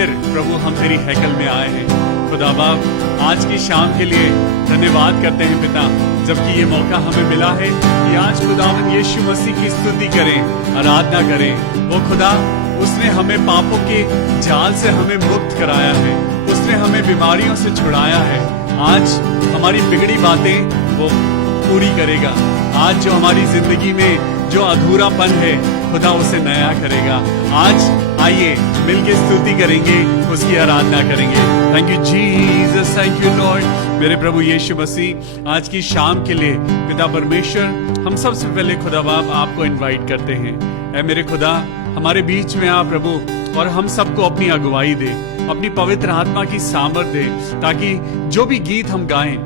फिर प्रभु हम तेरी हैकल में आए हैं। खुदा बाप, आज की शाम के लिए धन्यवाद करते हैं पिता, जबकि ये मौका हमें मिला है कि आज खुदावंद यीशु मसीह की स्तुति करें, आराधना करें। वो खुदा, उसने हमें पापों के जाल से हमें मुक्त कराया है, उसने हमें बीमारियों से छुड़ाया है। आज हमारी बिगड़ी बातें वो पूरी करेगा। आज जो हमारी जिंदगी में जो अधूरापन है, खुदा उसे नया करेगा। आज आइए मिलके स्तुति करेंगे, उसकी आराधना करेंगे। Thank you Jesus, thank you Lord. मेरे प्रभु यीशु मसीह, आज की शाम के लिए पिता परमेश्वर, हम सबसे पहले खुदा बाप आपको इनवाइट करते हैं। ऐ मेरे खुदा, हमारे बीच में आ प्रभु, और हम सबको अपनी अगुवाई दे, अपनी पवित्र आत्मा की सामर्थ दे, ताकि जो भी गीत हम गाएं,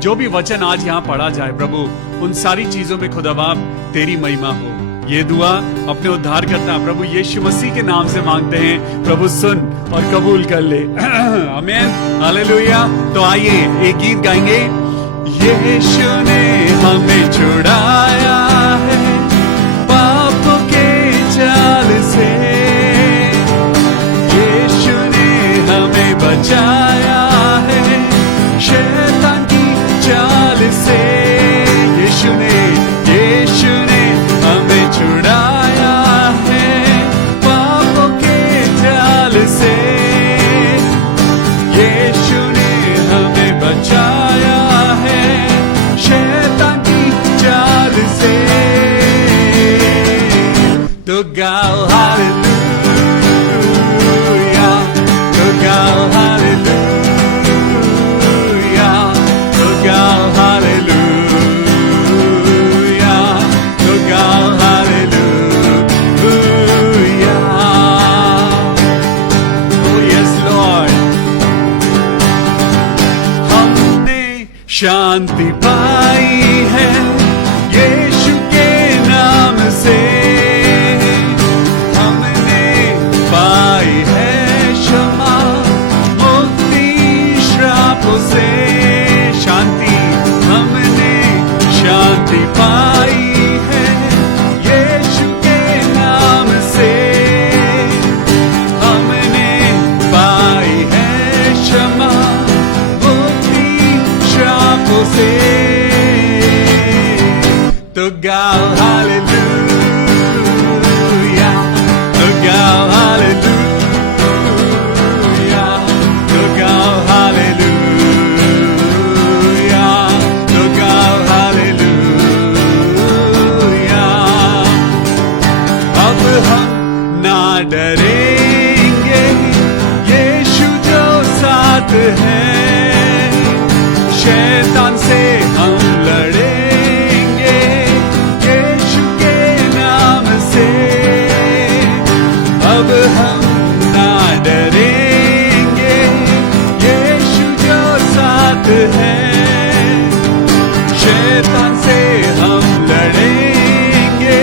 जो भी वचन आज यहाँ पढ़ा जाए प्रभु, उन सारी चीजों में खुदा बाप तेरी महिमा हो। ये दुआ अपने उद्धार करता प्रभु यीशु मसीह के नाम से मांगते हैं। प्रभु सुन और कबूल कर ले। आमीन, हालेलुया। तो आइए एक गीत गाएंगे। यीशु ने हमें छुड़ाया है पाप के जाल से, यीशु ने हमें बचाया है शैतान की चाल से। यीशु ने हमें छुड़ाया है पापों के जाल से, यीशु ने हमें बचाया है शैतान की चाल से। तो गाओ हालेलुया, तो गाओ हालेलुया, तो गाओ हालेलुया, तो गाओ हालेलुया। Oh yes Lord, हमने शांति पाई है यीशु के नाम से, हमने पाई है क्षमा मुक्ति श्रापों से। शांति, हमने शांति पाई है यीशु के नाम से, हमने पाई है क्षमा मुक्ति श्रापों से। तो गाओ हालेलुया, तो गाओ हालेलुया, तो गाओ हालेलुया, तो गाओ हालेलुया। अब हम ना डरेंगे, यीशु जो साथ है, शैतान से हम लड़ेंगे यीशु के नाम से। अब हम ना डरेंगे, यीशु जो साथ है, शैतान से हम लड़ेंगे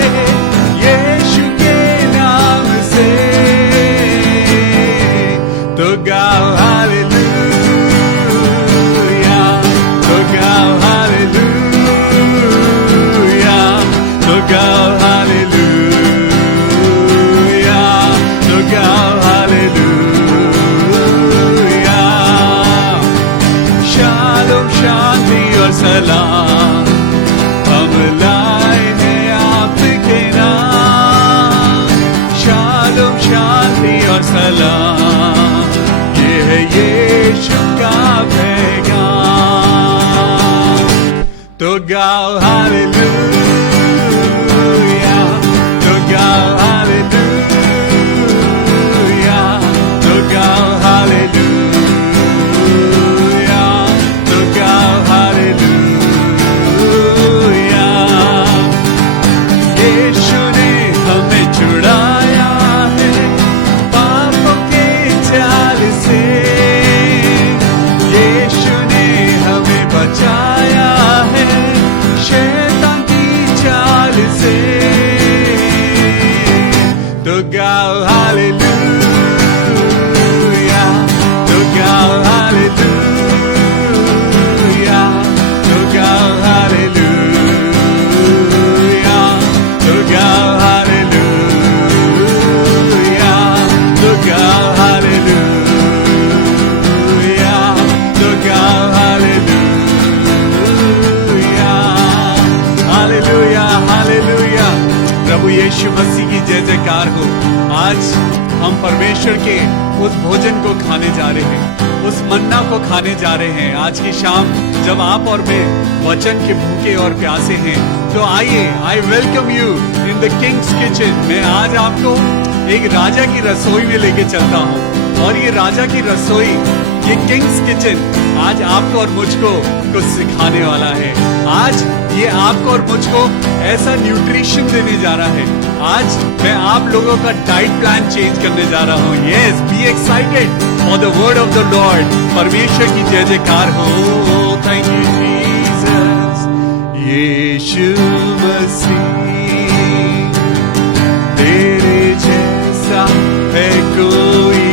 यीशु के नाम से। तो गाओ हालेलुया, तो गाओ हालेलुया, तो गाओ हालेलुया, तो गाओ हालेलुया। शालोम, शांति और सलाम हम लाए हैं आपके नाम। शालोम, शांति और सलाम, ये है यीशु का पैगाम। तो गाओ हालेलुया, तो गाओ हालेलुया, तो गाओ हालेलुया, तो गाओ हालेलुया। यीशु ने हमें छुड़ाया है पापों के जाल से, यीशु ने हमें बचाया है शैतान की चाल से। तो गाओ हालेलुया, तो गाओ हालेलुया, तो गाओ हालेलुया, तो गाओ हालेलुया, तो गाओ हालेलुया। यीशु मसीह की जय जयकार हो। आज हम परमेश्वर के उस भोजन को खाने जा रहे हैं, उस मन्ना को खाने जा रहे हैं। आज की शाम जब आप और मैं वचन के भूखे और प्यासे हैं, तो आइए, I welcome you in the King's kitchen. मैं आज आपको एक राजा की रसोई में लेके चलता हूँ, और ये राजा की रसोई, ये किंग्स किचन आज आपको और मुझको कुछ सिखाने वाला है। आज ये आपको और मुझको ऐसा न्यूट्रिशन देने जा रहा है। आज मैं आप लोगों का डाइट प्लान चेंज करने जा रहा हूँ। Yes, be excited for the word of the Lord. परमेश्वर की जय जयकार हो। Thank you Jesus. यीशु मसीह, तेरे जैसा है कोई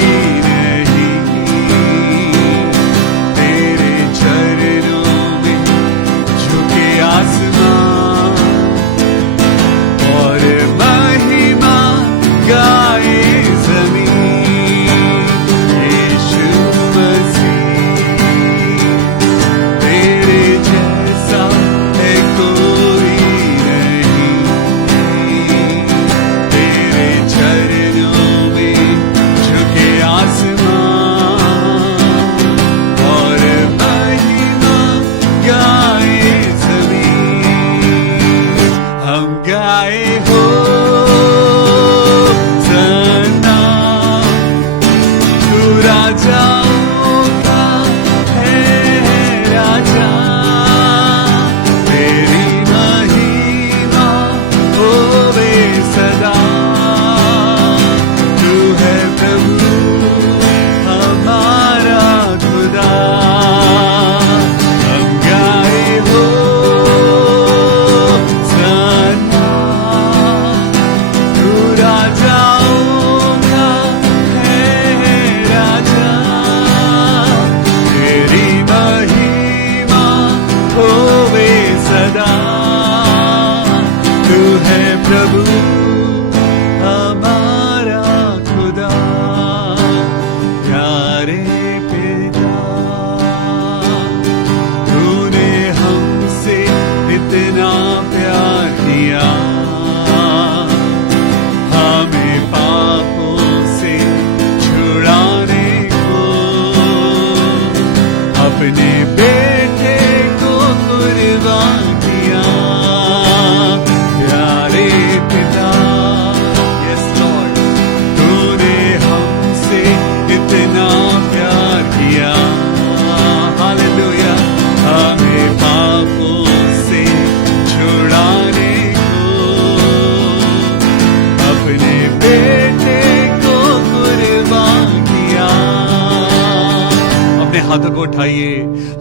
हाथों को उठाइए,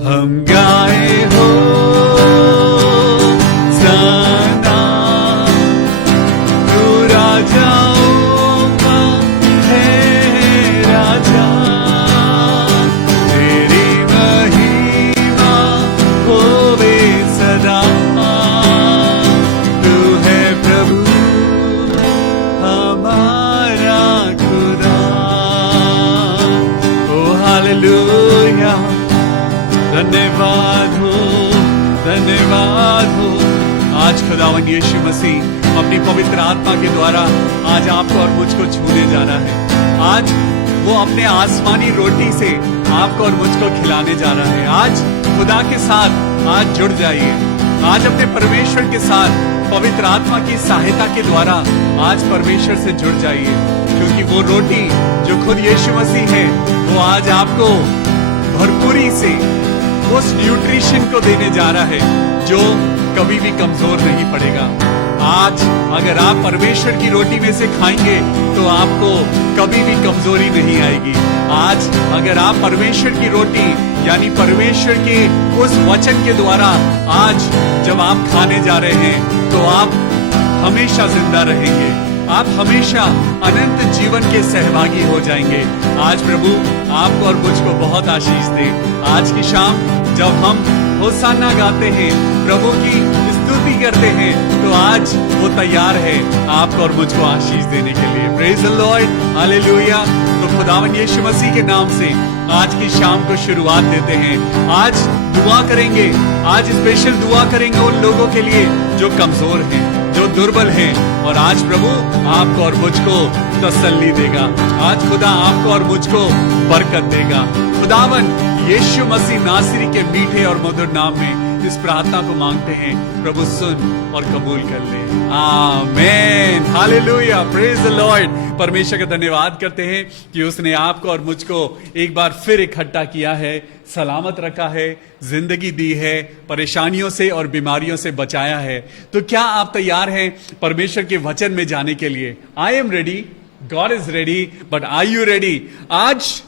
हम गाए हो सना, तू राजाओं का है राजा, तेरी महिमा होवे सदा, तू है प्रभु हमारा खुदा। ओ हालेलुया, धन्यवाद हो, धन्यवाद हो। आज खुदावन यीशु मसीह अपनी पवित्र आत्मा के द्वारा आज आपको और मुझको छूने जा रहा है। आज वो अपने आसमानी रोटी से आपको और मुझको खिलाने जा रहा है। आज खुदा के साथ आज जुड़ जाइए। आज अपने परमेश्वर के साथ पवित्र आत्मा की सहायता के द्वारा आज परमेश्वर से जुड़ जाइए, क्योंकि वो रोटी जो खुद यीशु मसीह है वो आज आपको भरपूरी से उस न्यूट्रिशन को देने जा रहा है जो कभी भी कमजोर नहीं पड़ेगा। आज अगर आप परमेश्वर की रोटी में से खाएंगे तो आपको कभी भी कमजोरी नहीं आएगी। आज अगर आप परमेश्वर की रोटी यानी परमेश्वर के उस वचन के द्वारा आज जब आप खाने जा रहे हैं तो आप हमेशा जिंदा रहेंगे, आप हमेशा अनंत जीवन के सहभागी हो जाएंगे। आज प्रभु आपको और मुझको बहुत आशीष दे। आज की शाम जब हम होसाना गाते हैं, प्रभु की स्तुति करते हैं, तो आज वो तैयार है आपको और मुझको आशीष देने के लिए। Praise the Lord, hallelujah. तो खुदावन यीशु मसीह के नाम से आज की शाम को शुरुआत देते हैं। आज दुआ करेंगे, आज स्पेशल दुआ करेंगे उन लोगों के लिए जो कमजोर हैं, जो जो दुर्बल हैं, और आज प्रभु आपको और मुझको तसल्ली देगा। आज खुदा आपको और मुझको बरकत देगा। खुदावन यीशु मसीह नासरी के मीठे और मधुर नाम में इस प्रार्थना को मांगते हैं, प्रभु सुन और कबूल कर ले। आमीन, हालेलुया, प्रेज द लॉर्ड। परमेश्वर का धन्यवाद करते हैं कि उसने आपको और मुझको एक बार फिर इकट्ठा किया है, सलामत रखा है, जिंदगी दी है, परेशानियों से और बीमारियों से बचाया है। तो क्या आप तैयार हैं परमेश्वर के वचन में जाने के लिए? I am ready, God is ready, but are you ready? आज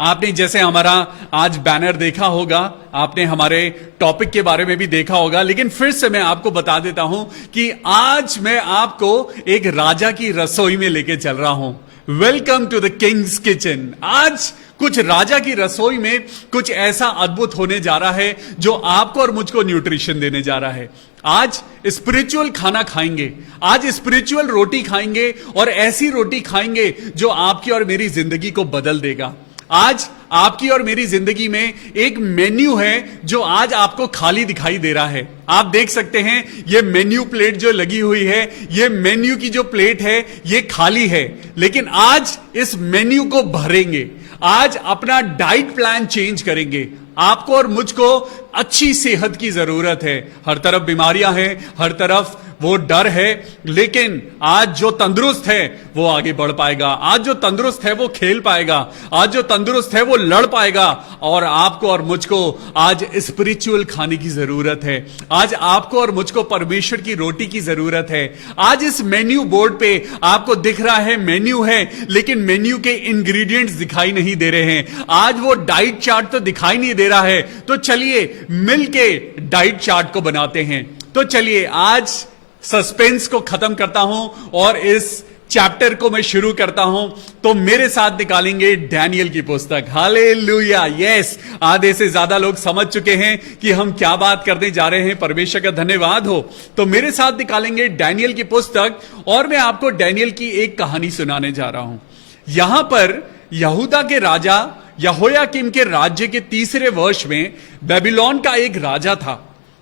आपने जैसे हमारा आज बैनर देखा होगा, आपने हमारे टॉपिक के बारे में भी देखा होगा, लेकिन फिर से मैं आपको बता देता हूं कि आज मैं आपको एक राजा की रसोई में लेके चल रहा हूं। Welcome to the King's kitchen. आज कुछ राजा की रसोई में कुछ ऐसा अद्भुत होने जा रहा है जो आपको और मुझको न्यूट्रिशन देने जा रहा है। आज स्पिरिचुअल खाना खाएंगे, आज स्पिरिचुअल रोटी खाएंगे, और ऐसी रोटी खाएंगे जो आपकी और मेरी जिंदगी को बदल देगा। आज आपकी और मेरी जिंदगी में एक मेन्यू है जो आज आपको खाली दिखाई दे रहा है। आप देख सकते हैं ये मेन्यू प्लेट जो लगी हुई है, ये मेन्यू की जो प्लेट है ये खाली है, लेकिन आज इस मेन्यू को भरेंगे। आज अपना डाइट प्लान चेंज करेंगे। आपको और मुझको अच्छी सेहत की जरूरत है। हर तरफ बीमारियां हैं, हर तरफ वो डर है, लेकिन आज जो तंदुरुस्त है वो आगे बढ़ पाएगा। आज जो तंदुरुस्त है वो खेल पाएगा। आज जो तंदुरुस्त है वो लड़ पाएगा। और आपको और मुझको आज स्पिरिचुअल खाने की जरूरत है। आज आपको और मुझको परमेश्वर की रोटी की जरूरत है। आज इस मेन्यू बोर्ड पे आपको दिख रहा है मेन्यू है, लेकिन मेन्यू के इंग्रेडिएंट्स दिखाई नहीं दे रहे हैं। आज वो डाइट चार्ट तो दिखाई नहीं दे रहा है। तो चलिए मिलके डाइट चार्ट को बनाते हैं। तो चलिए आज सस्पेंस को खत्म करता हूं और इस चैप्टर को मैं शुरू करता हूं। तो मेरे साथ निकालेंगे डैनियल की पुस्तक। हालेलुया, यस, आधे से ज्यादा लोग समझ चुके हैं कि हम क्या बात करने जा रहे हैं। परमेश्वर का धन्यवाद हो। तो मेरे साथ निकालेंगे डैनियल की पुस्तक, और मैं आपको डैनियल की एक कहानी सुनाने जा रहा हूं। यहां पर यहूदा के राजा यहोयाकीम के राज्य के 3रे वर्ष में बेबीलोन का एक राजा था।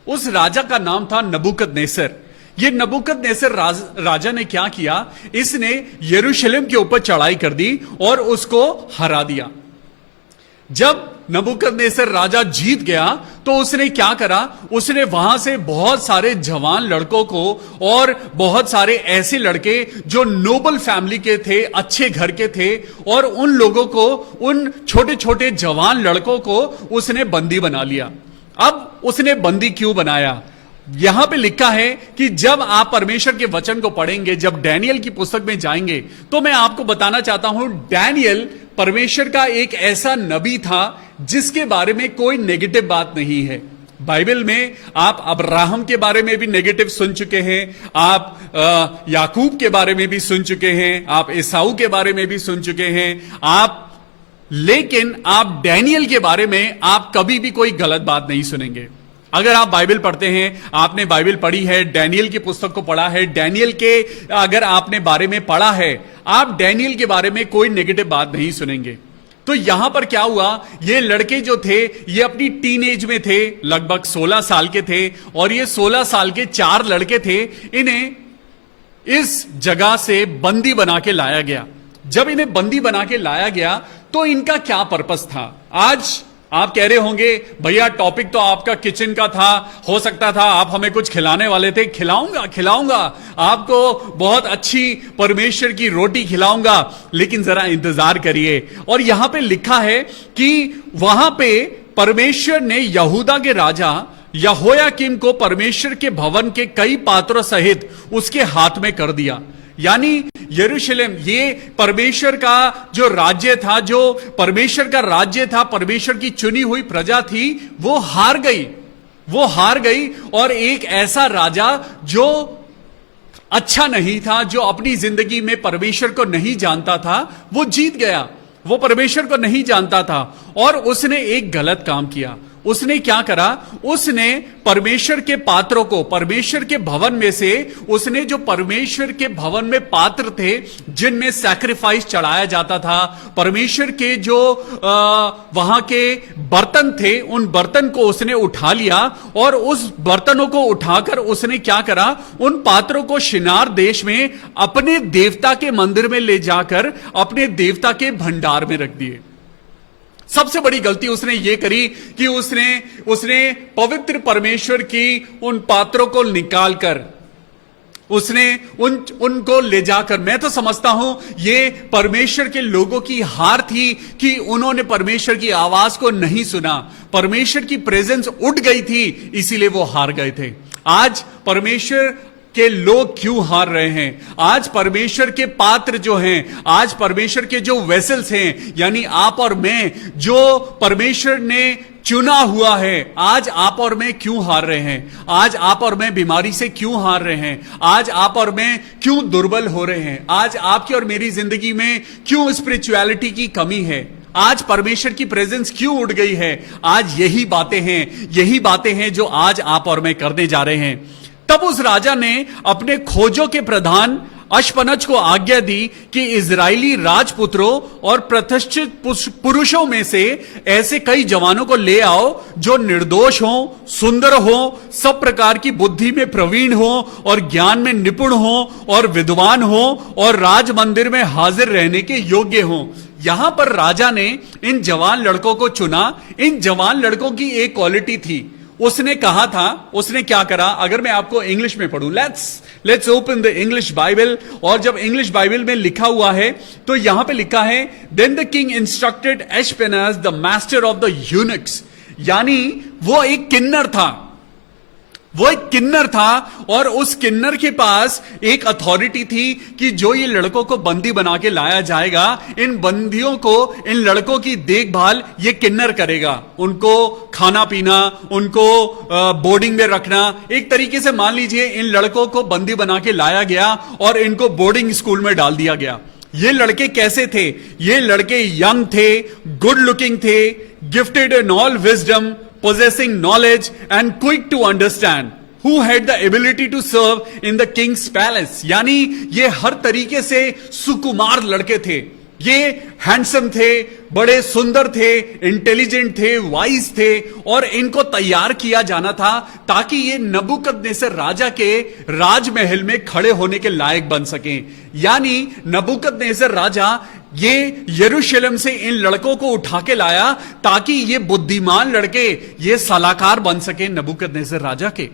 उस राजा का नाम था नबूकदनेस्सर। ये नबूकदनेस्सर राजा ने क्या किया, इसने यरूशलेम के ऊपर चढ़ाई कर दी और उसको हरा दिया। जब नबूकदनेस्सर राजा जीत गया तो उसने क्या करा, उसने वहां से बहुत सारे जवान लड़कों को और बहुत सारे ऐसे लड़के जो नोबल फैमिली के थे, अच्छे घर के थे, और उन लोगों को, उन छोटे छोटे जवान लड़कों को उसने बंदी बना लिया। अब उसने बंदी क्यों बनाया? यहां पे लिखा है कि जब आप परमेश्वर के वचन को पढ़ेंगे, जब डैनियल की पुस्तक में जाएंगे, तो मैं आपको बताना चाहता हूं डैनियल परमेश्वर का एक ऐसा नबी था जिसके बारे में कोई नेगेटिव बात नहीं है। बाइबल में आप अब्राहम के बारे में भी नेगेटिव सुन चुके हैं, आप याकूब के बारे में भी सुन चुके हैं, आप ईसाऊ के बारे में भी सुन चुके हैं, लेकिन आप डैनियल के बारे में आप कभी भी कोई गलत बात नहीं सुनेंगे। अगर आप बाइबल पढ़ते हैं, आपने बाइबल पढ़ी है, डैनियल की पुस्तक को पढ़ा है, डैनियल के अगर आपने बारे में पढ़ा है, आप डैनियल के बारे में कोई नेगेटिव बात नहीं सुनेंगे। तो यहां पर क्या हुआ, ये लड़के जो थे ये अपनी टीनेज में थे, लगभग 16 साल के थे, और ये 16 साल के 4 लड़के थे। इन्हें इस जगह से बंदी बना के लाया गया। जब इन्हें बंदी बना के लाया गया तो इनका क्या पर्पस था? आज आप कह रहे होंगे भैया टॉपिक तो आपका किचन का था, हो सकता था आप हमें कुछ खिलाने वाले थे। खिलाऊंगा आपको बहुत अच्छी परमेश्वर की रोटी खिलाऊंगा, लेकिन जरा इंतजार करिए। और यहां पे लिखा है कि वहां पे परमेश्वर ने यहूदा के राजा यहोयाकीम को परमेश्वर के भवन के कई पात्रों सहित उसके हाथ में कर दिया। यानी यरूशलेम, ये परमेश्वर का जो राज्य था, जो परमेश्वर का राज्य था, परमेश्वर की चुनी हुई प्रजा थी, वो हार गई। और एक ऐसा राजा जो अच्छा नहीं था, जो अपनी जिंदगी में परमेश्वर को नहीं जानता था, वो जीत गया। वो परमेश्वर को नहीं जानता था और उसने एक गलत काम किया। उसने क्या करा, उसने परमेश्वर के पात्रों को, परमेश्वर के भवन में से, उसने जो परमेश्वर के भवन में पात्र थे जिनमें सैक्रिफाइस चढ़ाया जाता था, परमेश्वर के जो वहां के बर्तन थे, उन बर्तन को उसने उठा लिया और उस बर्तनों को उठाकर उसने क्या करा, उन पात्रों को शिनार देश में अपने देवता के मंदिर में ले जाकर अपने देवता के भंडार में रख दिए। सबसे बड़ी गलती उसने ये करी कि उसने पवित्र परमेश्वर की उन पात्रों को निकालकर उसने उनको ले जाकर, मैं तो समझता हूं ये परमेश्वर के लोगों की हार थी कि उन्होंने परमेश्वर की आवाज को नहीं सुना, परमेश्वर की प्रेजेंस उठ गई थी, इसीलिए वो हार गए थे। आज परमेश्वर के लोग क्यों हार रहे हैं? आज परमेश्वर के पात्र जो हैं, आज परमेश्वर के जो वेसल्स हैं, यानी आप और मैं, जो परमेश्वर ने चुना हुआ है, आज आप और मैं क्यों हार रहे हैं? आज आप और मैं बीमारी से क्यों हार रहे हैं? आज आप और मैं क्यों दुर्बल हो रहे हैं? आज आपकी और मेरी जिंदगी में क्यों स्पिरिचुअलिटी की कमी है? आज परमेश्वर की प्रेजेंस क्यों उड़ गई है? आज यही बातें हैं जो आज आप और मैं करने जा रहे हैं। तब उस राजा ने अपने खोजों के प्रधान अश्पनज को आज्ञा दी कि इजरायली राजपुत्रों और प्रतिष्ठित पुरुषों में से ऐसे कई जवानों को ले आओ जो निर्दोष हों, सुंदर हों, सब प्रकार की बुद्धि में प्रवीण हों और ज्ञान में निपुण हों और विद्वान हों और राज मंदिर में हाजिर रहने के योग्य हों। यहां पर राजा ने इन जवान लड़कों को चुना। इन जवान लड़कों की एक क्वालिटी थी, उसने कहा था, उसने क्या करा, अगर मैं आपको इंग्लिश में पढ़ूं, let's open the English Bible. और जब इंग्लिश बाइबल में लिखा हुआ है तो यहां पे लिखा है, then the king instructed Ashpenaz the master of the eunuchs, यानी वो एक किन्नर था और उस किन्नर के पास एक अथॉरिटी थी कि जो ये लड़कों को बंदी बना के लाया जाएगा, इन बंदियों को, इन लड़कों की देखभाल ये किन्नर करेगा। उनको खाना पीना, उनको बोर्डिंग में रखना, एक तरीके से मान लीजिए इन लड़कों को बंदी बना के लाया गया और इनको बोर्डिंग स्कूल में डाल दिया गया। ये लड़के कैसे थे? ये लड़के यंग थे, गुड लुकिंग थे, gifted in all wisdom, possessing knowledge and quick to understand, who had the ability to serve in the king's palace। यानी ये हर तरीके से सुकुमार लड़के थे, ये हैंडसम थे, बड़े सुंदर थे, इंटेलिजेंट थे, वाइज थे और इनको तैयार किया जाना था ताकि ये नबूकदनेस्सर राजा के राजमहल में खड़े होने के लायक बन सकें। यानी नबूकदनेस्सर राजा ये यरूशलेम से इन लड़कों को उठा के लाया ताकि ये बुद्धिमान लड़के, ये सलाहकार बन सके नबूकदनेस्सर राजा के।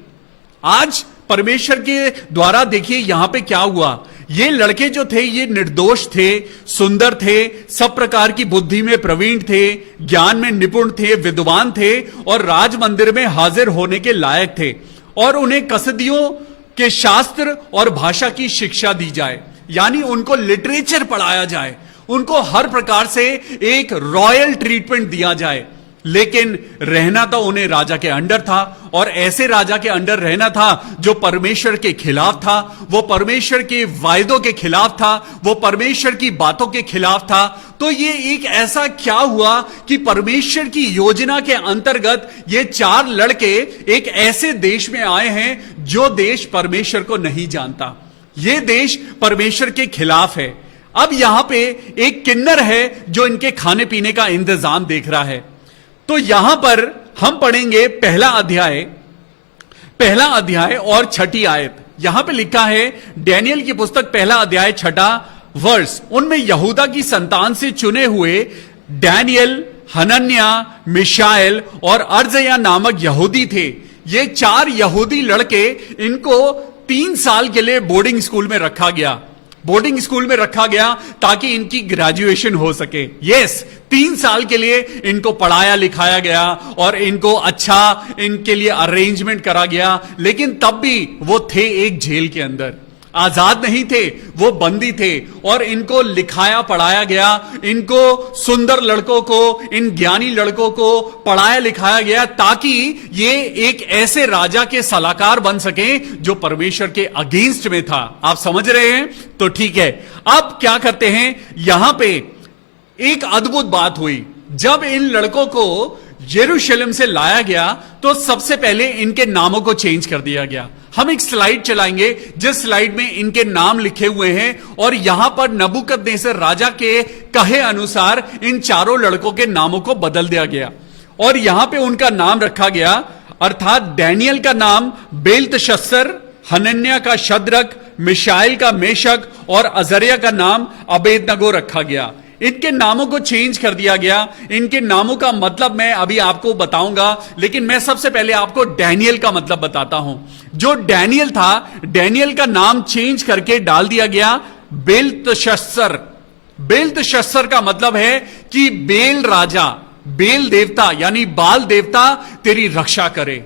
आज परमेश्वर के द्वारा देखिए यहां पे क्या हुआ। ये लड़के जो थे ये निर्दोष थे, सुंदर थे, सब प्रकार की बुद्धि में प्रवीण थे, ज्ञान में निपुण थे, विद्वान थे और राज मंदिर में हाजिर होने के लायक थे और उन्हें कसदियों के शास्त्र और भाषा की शिक्षा दी जाए, यानी उनको लिटरेचर पढ़ाया जाए, उनको हर प्रकार से एक रॉयल ट्रीटमेंट दिया जाए। लेकिन रहना तो उन्हें राजा के अंडर था और ऐसे राजा के अंडर रहना था जो परमेश्वर के खिलाफ था, वो परमेश्वर के वायदों के खिलाफ था, वो परमेश्वर की बातों के खिलाफ था। तो ये एक ऐसा क्या हुआ कि परमेश्वर की योजना के अंतर्गत ये चार लड़के एक ऐसे देश में आए हैं जो देश परमेश्वर को नहीं जानता, ये देश परमेश्वर के खिलाफ है। अब यहां पे एक किन्नर है जो इनके खाने पीने का इंतजाम देख रहा है। तो यहां पर हम पढ़ेंगे पहला अध्याय और छठी आयत। यहां पे लिखा है डैनियल की पुस्तक पहला अध्याय छठा वर्ष, उनमें यहूदा की संतान से चुने हुए डैनियल, हनन्या, मिशाएल और अर्जया नामक यहूदी थे। ये चार यहूदी लड़के, इनको 3 साल के लिए बोर्डिंग स्कूल में रखा गया ताकि इनकी ग्रेजुएशन हो सके। यस, 3 साल के लिए इनको पढ़ाया लिखाया गया और इनको अच्छा इनके लिए अरेंजमेंट करा गया, लेकिन तब भी वो थे एक जेल के अंदर, आजाद नहीं थे, वो बंदी थे और इनको लिखाया पढ़ाया गया, इनको सुंदर लड़कों को, इन ज्ञानी लड़कों को पढ़ाया लिखाया गया ताकि ये एक ऐसे राजा के सलाहकार बन सके जो परमेश्वर के अगेंस्ट में था। आप समझ रहे हैं? तो ठीक है, अब क्या करते हैं, यहां पे एक अद्भुत बात हुई। जब इन लड़कों को यरूशलेम से लाया गया तो सबसे पहले इनके नामों को चेंज कर दिया गया। हम एक स्लाइड चलाएंगे जिस स्लाइड में इनके नाम लिखे हुए हैं और यहां पर नबूकदनेस्सर राजा के कहे अनुसार इन चारों लड़कों के नामों को बदल दिया गया और यहां पे उनका नाम रखा गया, अर्थात डैनियल का नाम बेल्तशस्सर, हनन्याह का शद्रक, मिशाएल का मेशक और अजर्या का नाम अबेदनगो रखा गया। इनके नामों को चेंज कर दिया गया। इनके नामों का मतलब मैं अभी आपको बताऊंगा, लेकिन मैं सबसे पहले आपको डैनियल का मतलब बताता हूं। जो डैनियल था, डैनियल का नाम चेंज करके डाल दिया गया बेल्तशस्सर। बेल्तशस्सर का मतलब है कि बेल राजा, बेल देवता यानी बाल देवता तेरी रक्षा करे।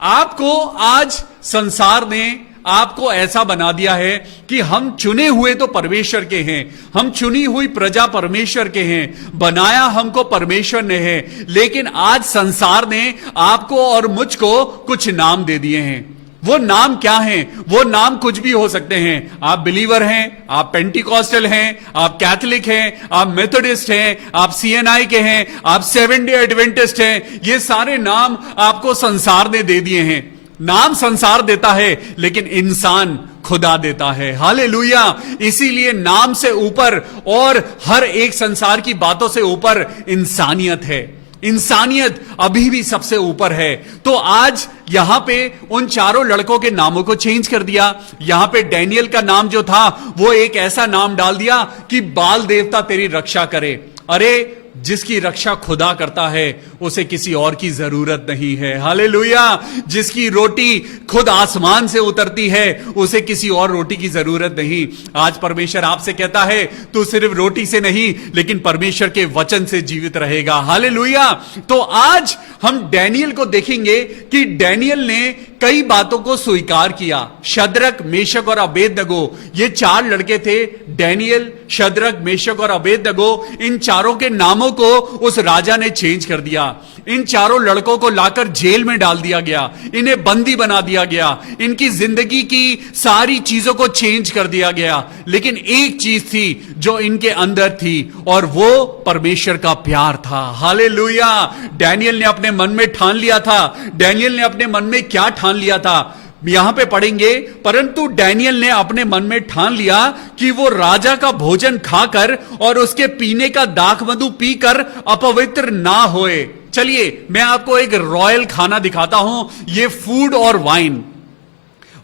आपको आज संसार ने आपको ऐसा बना दिया है कि हम चुने हुए तो परमेश्वर के हैं, हम चुनी हुई प्रजा परमेश्वर के हैं, बनाया हमको परमेश्वर ने है, लेकिन आज संसार ने आपको और मुझको कुछ नाम दे दिए हैं। वो नाम क्या हैं? वो नाम कुछ भी हो सकते हैं। आप बिलीवर हैं, आप पेंटिकॉस्टल हैं, आप कैथोलिक हैं, आप मेथोडिस्ट हैं, आप सीएनआई के हैं, आप 7 डे एडवेंटिस्ट हैं। ये सारे नाम आपको संसार ने दे दिए हैं। नाम संसार देता है लेकिन इंसान खुदा देता है। हालेलुया। इसीलिए नाम से ऊपर और हर एक संसार की बातों से ऊपर इंसानियत है। इंसानियत अभी भी सबसे ऊपर है। तो आज यहां पे उन चारों लड़कों के नामों को चेंज कर दिया। यहां पे डैनियल का नाम जो था वो एक ऐसा नाम डाल दिया कि बाल देवता तेरी रक्षा करे। अरे, जिसकी रक्षा खुदा करता है उसे किसी और की जरूरत नहीं है। हालेलुया। जिसकी रोटी खुद आसमान से उतरती है उसे किसी और रोटी की जरूरत नहीं। आज परमेश्वर आपसे कहता है तू सिर्फ रोटी से नहीं लेकिन परमेश्वर के वचन से जीवित रहेगा। हालेलुया। तो आज हम डैनियल को देखेंगे कि डैनियल ने कई बातों को स्वीकार किया। शद्रक, मेशक और अबेदनगो, ये 4 लड़के थे। डैनियल, शद्रक, मेशक और अबेदनगो, इन चारों के नामों को उस राजा ने चेंज कर दिया। इन चारों लड़कों को लाकर जेल में डाल दिया गया, इन्हें बंदी बना दिया गया, इनकी जिंदगी की सारी चीजों को चेंज कर दिया गया। लेकिन एक चीज थी जो इनके अंदर थी और वो परमेश्वर का प्यार था। हालेलुया। डैनियल ने अपने मन में ठान लिया था। डैनियल ने अपने मन में क्या ठान लिया था यहां पे पढ़ेंगे। परंतु डैनियल ने अपने मन में ठान लिया कि वो राजा का भोजन खाकर और उसके पीने का दाखमधु पीकर अपवित्र ना होए। चलिए मैं आपको एक रॉयल खाना दिखाता हूं, ये फूड और वाइन।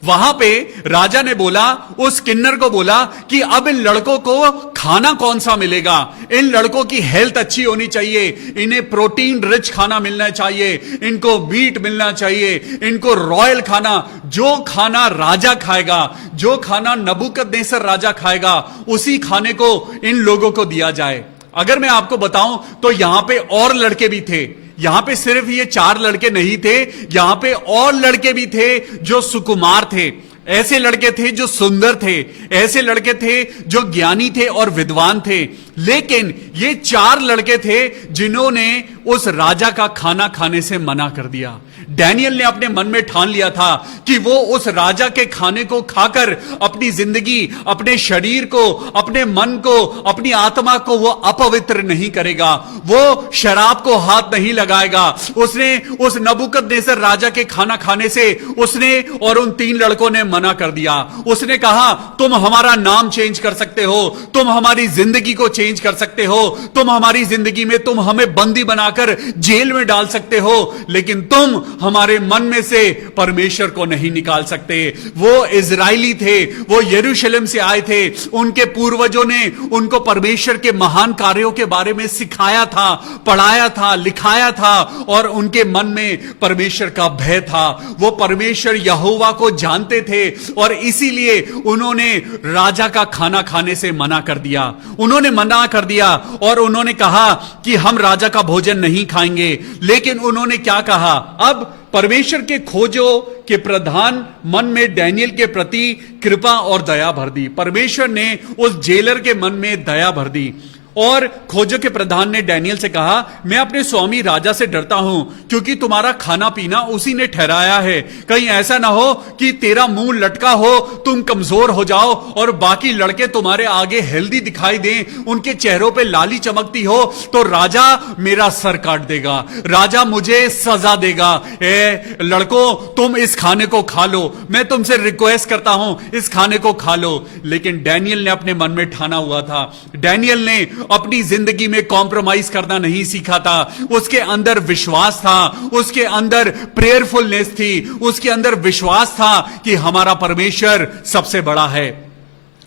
वहां पे राजा ने बोला, उस किन्नर को बोला कि अब इन लड़कों को खाना कौन सा मिलेगा। इन लड़कों की हेल्थ अच्छी होनी चाहिए, इन्हें प्रोटीन रिच खाना मिलना चाहिए, इनको मीट मिलना चाहिए, इनको रॉयल खाना, जो खाना राजा खाएगा, जो खाना नबूकदनेस्सर राजा खाएगा, उसी खाने को इन लोगों को दिया जाए। अगर मैं आपको बताऊं तो यहां पे और लड़के भी थे। यहां पे सिर्फ ये 4 लड़के नहीं थे, यहां पे और लड़के भी थे जो सुकुमार थे। ऐसे लड़के थे जो सुंदर थे, ऐसे लड़के थे जो ज्ञानी थे और विद्वान थे। लेकिन ये 4 लड़के थे जिन्होंने उस राजा का खाना खाने से मना कर दिया। डैनियल ने अपने मन में ठान लिया था कि वो उस राजा के खाने को खाकर अपनी जिंदगी, अपने शरीर को, अपने मन को, अपनी आत्मा को वो अपवित्र नहीं करेगा, वो शराब को हाथ नहीं लगाएगा। उसने उस नबूकदनेस्सर राजा के खाना खाने से उसने और उन 3 लड़कों ने मना कर दिया। उसने कहा तुम हमारा नाम चेंज कर सकते हो, तुम हमारी जिंदगी को चेंज कर सकते हो, तुम हमारी जिंदगी में तुम हमें बंदी बनाकर जेल में डाल सकते हो, लेकिन तुम हमारे मन में से परमेश्वर को नहीं निकाल सकते। वो इजरायली थे, वो यरूशलेम से आए थे, उनके पूर्वजों ने उनको परमेश्वर के महान कार्यों के बारे में सिखाया था, पढ़ाया था, लिखाया था और उनके मन में परमेश्वर का भय था। वो परमेश्वर यहोवा को जानते थे और इसीलिए उन्होंने राजा का खाना खाने से मना कर दिया। उन्होंने मना कर दिया और उन्होंने कहा कि हम राजा का भोजन नहीं खाएंगे। लेकिन उन्होंने क्या कहा? अब परमेश्वर के खोजों के प्रधान मन में डैनियल के प्रति कृपा और दया भर दी। परमेश्वर ने उस जेलर के मन में दया भर दी और खोजों के प्रधान ने डैनियल से कहा, मैं अपने स्वामी राजा से डरता हूं, क्योंकि तुम्हारा खाना पीना उसी ने ठहराया है। कहीं ऐसा ना हो कि तेरा मुंह लटका हो, तुम कमजोर हो जाओ और बाकी लड़के तुम्हारे आगे हेल्दी दिखाई दें, उनके चेहरों पे लाली चमकती हो तो राजा मेरा सर काट देगा, राजा मुझे सजा देगा। ए लड़कों, तुम इस खाने को खा लो, मैं तुमसे रिक्वेस्ट करता हूं, इस खाने को खा लो। लेकिन डैनियल ने अपने मन में ठाना हुआ था, डैनियल ने अपनी जिंदगी में कॉम्प्रोमाइज करना नहीं सीखा था। उसके अंदर विश्वास था, उसके अंदर प्रेयरफुलनेस थी, उसके अंदर विश्वास था कि हमारा परमेश्वर सबसे बड़ा है।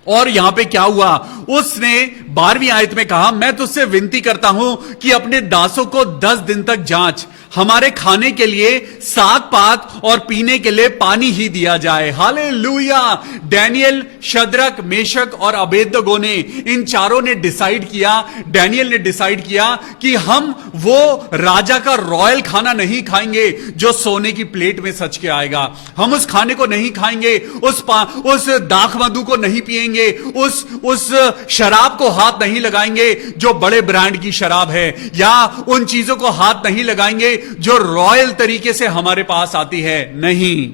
और यहां पे क्या हुआ, उसने 12वीं आयत में कहा, मैं तुझसे विनती करता हूं कि अपने दासों को 10 दिन तक जांच, हमारे खाने के लिए साग पात और पीने के लिए पानी ही दिया जाए। हालेलुया। डैनियल, शद्रक, मेशक और अबेदनगो ने, इन चारों ने डिसाइड किया, डैनियल ने डिसाइड किया कि हम वो राजा का रॉयल खाना नहीं खाएंगे जो सोने की प्लेट में सज के आएगा। हम उस खाने को नहीं खाएंगे, उस दाख मधु को नहीं पिएंगे, उस शराब को हाथ नहीं लगाएंगे जो बड़े ब्रांड की शराब है, या उन चीजों को हाथ नहीं लगाएंगे जो रॉयल तरीके से हमारे पास आती है। नहीं,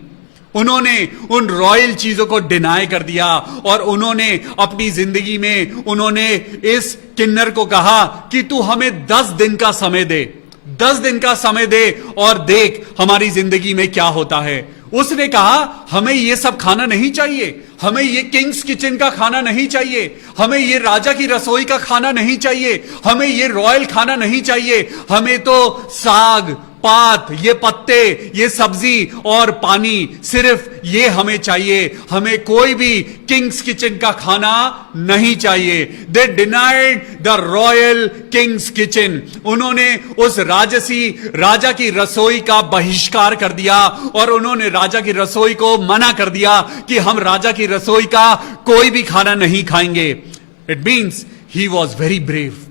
उन्होंने उन रॉयल चीजों को डिनाई कर दिया और उन्होंने अपनी जिंदगी में उन्होंने इस किन्नर को कहा कि तू हमें 10 दिन का समय दे, 10 दिन का समय दे और देख हमारी जिंदगी में क्या होता है। उसने कहा, हमें ये सब खाना नहीं चाहिए, हमें ये किंग्स किचन का खाना नहीं चाहिए, हमें ये राजा की रसोई का खाना नहीं चाहिए, हमें ये रॉयल खाना नहीं चाहिए, हमें तो साग पात, ये पत्ते, ये सब्जी और पानी, सिर्फ ये हमें चाहिए, हमें कोई भी किंग्स किचन का खाना नहीं चाहिए। दे denied the royal kings kitchen. उन्होंने उस राजा की रसोई का बहिष्कार कर दिया और उन्होंने राजा की रसोई को मना कर दिया कि हम राजा की रसोई का कोई भी खाना नहीं खाएंगे। It means he was very brave.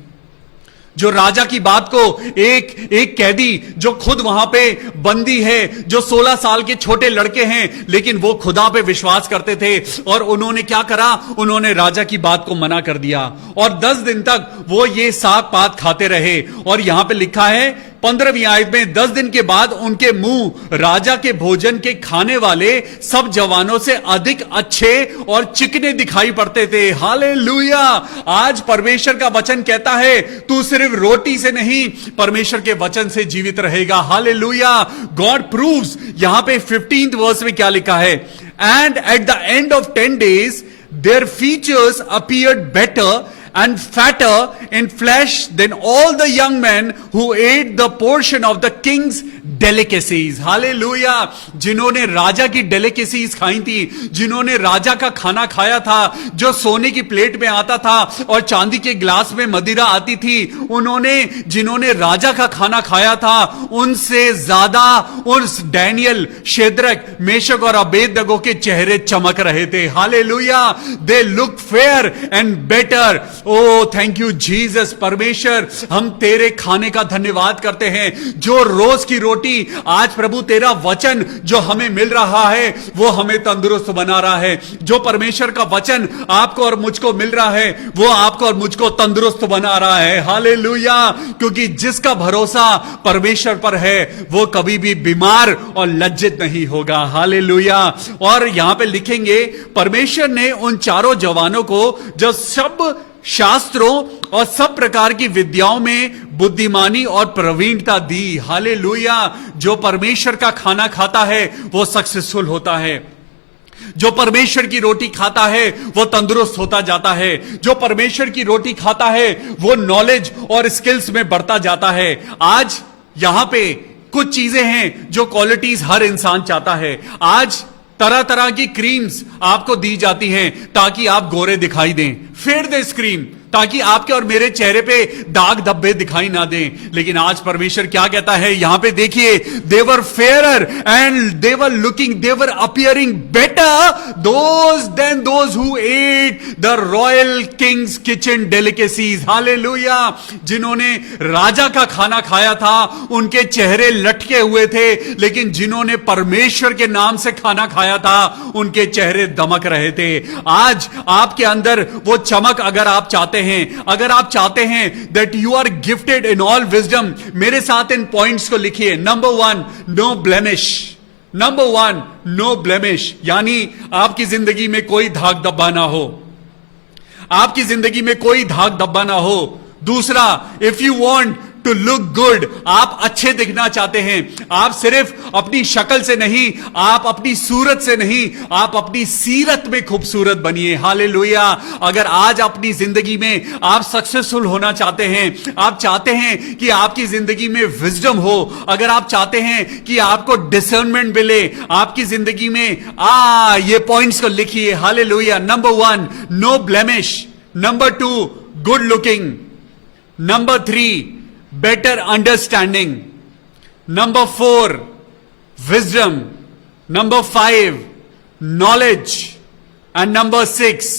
जो राजा की बात को एक कैदी जो खुद वहां पे बंदी है, जो 16 साल के छोटे लड़के हैं, लेकिन वो खुदा पे विश्वास करते थे और उन्होंने क्या करा, उन्होंने राजा की बात को मना कर दिया और 10 दिन तक वो ये साग पात खाते रहे। और यहां पे लिखा है 15वीं आयत में, 10 दिन के बाद उनके मुंह राजा के भोजन के खाने वाले सब जवानों से अधिक अच्छे और चिकने दिखाई पड़ते थे। हालेलुया। आज परमेश्वर का वचन कहता है तू सिर्फ रोटी से नहीं, परमेश्वर के वचन से जीवित रहेगा। हालेलुया। गॉड प्रूव्स, यहां पे 15th वर्स में क्या लिखा है, and at the end of 10 days their features appeared better and fatter in flesh than all the young men who ate the portion of the king's delicacies. Hallelujah. जिन्होंने राजा की delicacies खाई थी, जिन्होंने राजा का खाना खाया था जो सोने की प्लेट में आता था और चांदी के ग्लास में मदिरा आती थी, जिन्होंने राजा का खाना खाया था, उनसे ज्यादा उस डैनियल, शेद्रक, मेशक और अबेदनगो के चेहरे चमक रहे थे। Hallelujah. They look fair and better. Oh thank you Jesus. परमेश्वर, हम तेरे खाने का धन्यवाद करते हैं जो रोज की रोटी, आज प्रभु तेरा वचन जो हमें मिल रहा है वो हमें तंदुरुस्त बना रहा है। जो परमेश्वर का वचन आपको और मुझको मिल रहा है वो आपको और मुझको तंदुरुस्त बना रहा है। हालेलुया। क्योंकि जिसका भरोसा परमेश्वर पर है वो कभी भी बीमार और लज्जित नहीं होगा। हालेलुया। और यहां पे लिखेंगे, परमेश्वर ने उन चारों जवानों को जो सब शास्त्रों और सब प्रकार की विद्याओं में बुद्धिमानी और प्रवीणता दी। हालेलुया। जो परमेश्वर का खाना खाता है वो सक्सेसफुल होता है। जो परमेश्वर की रोटी खाता है वो तंदुरुस्त होता जाता है। जो परमेश्वर की रोटी खाता है वो नॉलेज और स्किल्स में बढ़ता जाता है। आज यहां पे कुछ चीजें हैं जो क्वालिटीज हर इंसान चाहता है। आज तरह तरह की क्रीम्स आपको दी जाती हैं ताकि आप गोरे दिखाई दें। फेड द स्क्रीम, ताकि आपके और मेरे चेहरे पे दाग धब्बे दिखाई ना दें। लेकिन आज परमेश्वर क्या कहता है, यहां पे देखिए, they were fairer and they were looking, they were appearing better than those who ate the royal kings kitchen delicacies. Hallelujah. जिन्होंने राजा का खाना खाया था उनके चेहरे लटके हुए थे, लेकिन जिन्होंने परमेश्वर के नाम से खाना खाया था उनके चेहरे दमक रहे थे। आज आपके अंदर वो चमक अगर आप चाहते हैं, अगर आप चाहते हैं that you are gifted in all wisdom, मेरे साथ इन पॉइंट्स को लिखिए। Number 1, no blemish. Number 1, no blemish, यानी आपकी जिंदगी में कोई धाक धब्बा ना हो, आपकी जिंदगी में कोई धाक धब्बा ना हो। दूसरा, if you want to look good, आप अच्छे दिखना चाहते हैं, आप सिर्फ अपनी शक्ल से नहीं, आप अपनी सूरत से नहीं, आप अपनी सीरत में खूबसूरत बनिए। हालेलुया। अगर आज अपनी जिंदगी में आप सक्सेसफुल होना चाहते हैं, आप चाहते हैं कि आपकी जिंदगी में विजडम हो, अगर आप चाहते हैं कि आपको डिसर्नमेंट मिले आपकी जिंदगी में, ये पॉइंट्स को लिखिए। Hallelujah. Number 1, no blemish. Number 2, good looking. Number 3, better understanding. Number 4, wisdom. Number 5, knowledge. And number 6,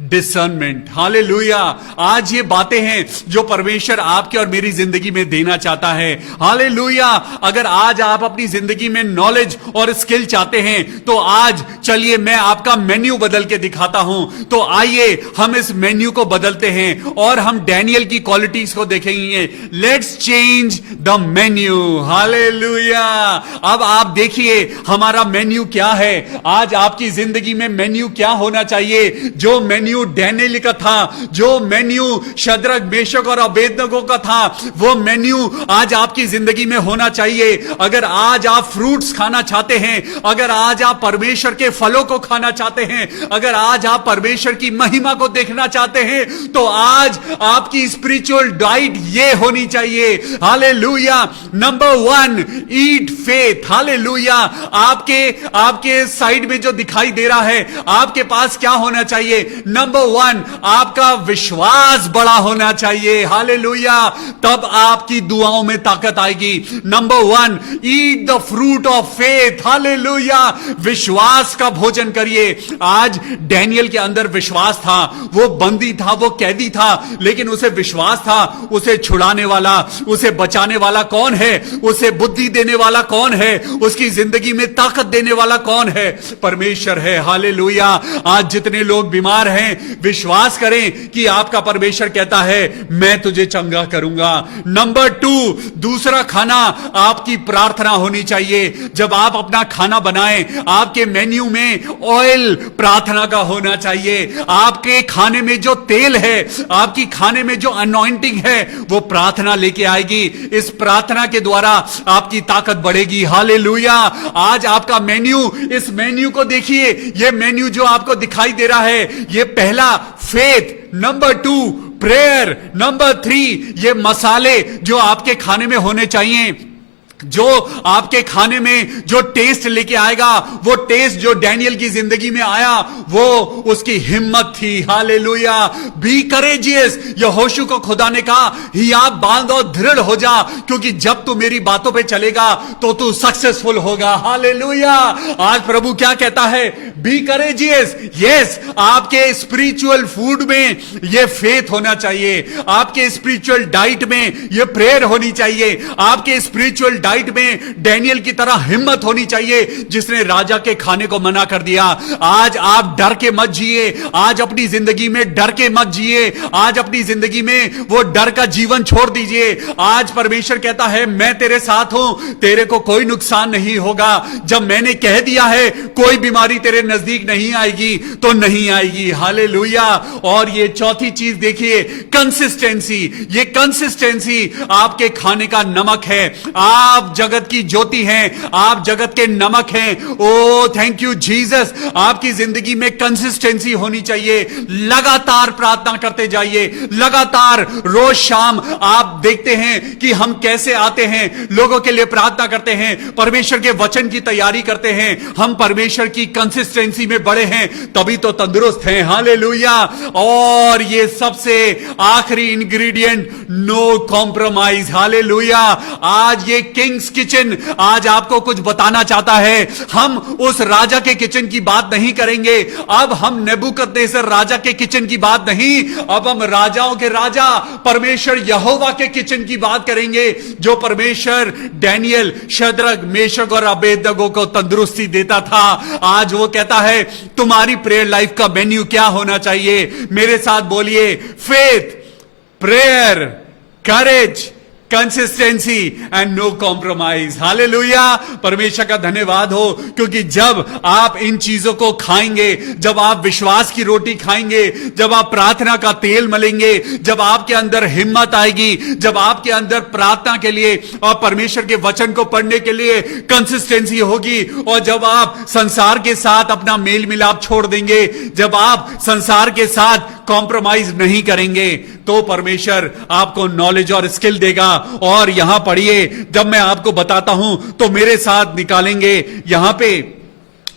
discernment. Hallelujah. आज ये बातें हैं जो परमेश्वर आपके और मेरी जिंदगी में देना चाहता है। हालेलुया। अगर आज आप अपनी जिंदगी में नॉलेज और स्किल चाहते हैं तो आज चलिए मैं आपका मेन्यू बदल के दिखाता हूं। तो आइए हम इस मेन्यू को बदलते हैं और हम डैनियल की क्वालिटीज को देखेंगे। Let's change the menu. Hallelujah. अब आप देखिए हमारा मेन्यू क्या है। आज आपकी जिंदगी में मेन्यू क्या होना चाहिए? जो मेन्यू डैनियल का था, जो मेन्यू शद्रक, मेशक और अबेदनगो का था, वो मेन्यू आज आपकी जिंदगी में होना चाहिए। अगर आज आप फ्रूट्स खाना चाहते हैं, अगर आज आप परमेश्वर के फलों को खाना चाहते हैं, अगर आज आप परमेश्वर की महिमा को देखना चाहते हैं, तो आज आपकी स्पिरिचुअल डाइट ये होनी चाहिए। हालेलुया। नंबर 1, ईट फेथ। हालेलुया। आपके साइड में जो दिखाई दे रहा है, आपके पास क्या होना चाहिए? नंबर 1, आपका विश्वास बड़ा होना चाहिए। हालेलुया। तब आपकी दुआओं में ताकत आएगी। Number 1, eat the fruit of faith. Hallelujah. विश्वास का भोजन करिए। आज डैनियल के अंदर विश्वास था। वो बंदी था, वो कैदी था, लेकिन उसे विश्वास था। उसे छुड़ाने वाला, उसे बचाने वाला कौन है? उसे बुद्धि देने वाला कौन है? उसकी जिंदगी में ताकत देने वाला कौन है? परमेश्वर है। हालेलुया। आज जितने लोग बीमार हैं, विश्वास करें कि आपका परमेश्वर कहता है मैं तुझे चंगा करूंगा। नंबर 2, दूसरा खाना आपकी प्रार्थना होनी चाहिए। जब आप अपना खाना बनाएं, आपके मेन्यू में ऑयल प्रार्थना का होना चाहिए। आपके खाने में जो तेल है, आपकी खाने में जो अनॉइंटिंग है, वो प्रार्थना लेके आएगी। इस प्रार्थना के द्वारा आपकी ताकत बढ़ेगी। हालेलुया। आज आपका मेन्यू, इस मेन्यू को देखिए। ये मेन्यू जो आपको दिखाई दे रहा है, ये पहला फेथ, नंबर 2 प्रेयर, नंबर 3 ये मसाले जो आपके खाने में होने चाहिए। जो आपके खाने में जो टेस्ट लेके आएगा, वो टेस्ट जो डैनियल की जिंदगी में आया, वो उसकी हिम्मत थी। हालेलुया। Be courageous. यहोशू को खुदा ने कहा, हियाब बांध और दृढ़ हो जा, क्योंकि जब तू मेरी बातों पे चलेगा तो तू सक्सेसफुल होगा। हालेलुया। आज प्रभु क्या कहता है? Be courageous. यस, आपके स्पिरिचुअल फूड में ये फेथ होना चाहिए, आपके स्पिरिचुअल डाइट में ये प्रेयर होनी चाहिए, आपके स्पिरिचुअल डाइट में डैनियल की तरह हिम्मत होनी चाहिए जिसने राजा के खाने को मना कर दिया। आज आप डर के मत जिए। आज अपनी जिंदगी में डर के मत जिए। आज अपनी जिंदगी में वो डर का जीवन छोड़ दीजिए। आज परमेश्वर कहता है मैं तेरे साथ हूं, तेरे को कोई नुकसान नहीं होगा। जब मैंने कह दिया है कोई बीमारी तेरे नजदीक नहीं आएगी तो नहीं आएगी। हालेलुया। और ये चौथी चीज देखिए, कंसिस्टेंसी। ये कंसिस्टेंसी आपके खाने का नमक है। आप जगत की ज्योति हैं, आप जगत के नमक हैं। ओ थैंक यू जीसस। आपकी जिंदगी में कंसिस्टेंसी होनी चाहिए। लगातार प्रार्थना करते जाइए, लगातार रोज शाम। आप देखते हैं कि हम कैसे आते हैं, लोगों के लिए प्रार्थना करते हैं, परमेश्वर के वचन की तैयारी करते हैं। हम परमेश्वर की कंसिस्टेंसी में बड़े हैं, तभी तो तंदुरुस्त हैं। हालेलुया। और ये सबसे आखिरी इंग्रेडिएंट, नो कॉम्प्रोमाइज। हालेलुया। आज ये किंग्स किचन आज आपको कुछ बताना चाहता है। हम उस राजा के किचन की बात नहीं करेंगे, अब हम नेबूकदनेस्सर राजा के किचन की बात नहीं, अब हम राजाओं के राजा परमेश्वर यहोवा के किचन की बात करेंगे, जो परमेश्वर डैनियल, शद्रक, मेशक और अबेदनगो को तंदुरुस्ती देता था। आज वो कहता है तुम्हारी प्रेयर लाइफ का मेन्यू क्या होना चाहिए? मेरे साथ बोलिए, faith, prayer, courage, consistency and no compromise. Hallelujah, परमेश्वर का धन्यवाद हो, क्योंकि जब आप इन चीजों को खाएंगे, जब आप विश्वास की रोटी खाएंगे, जब आप प्रार्थना का तेल मलेंगे, जब आपके अंदर हिम्मत आएगी, जब आपके अंदर प्रार्थना के लिए और परमेश्वर के वचन को पढ़ने के लिए कंसिस्टेंसी होगी, और जब आप संसार के साथ अपना मेल मिलाप छोड़ देंगे, जब आप संसार के साथ कॉम्प्रोमाइज नहीं करेंगे, तो परमेश्वर आपको नॉलेज और स्किल देगा। और यहां पढ़िए, जब मैं आपको बताता हूं तो मेरे साथ निकालेंगे। यहां पे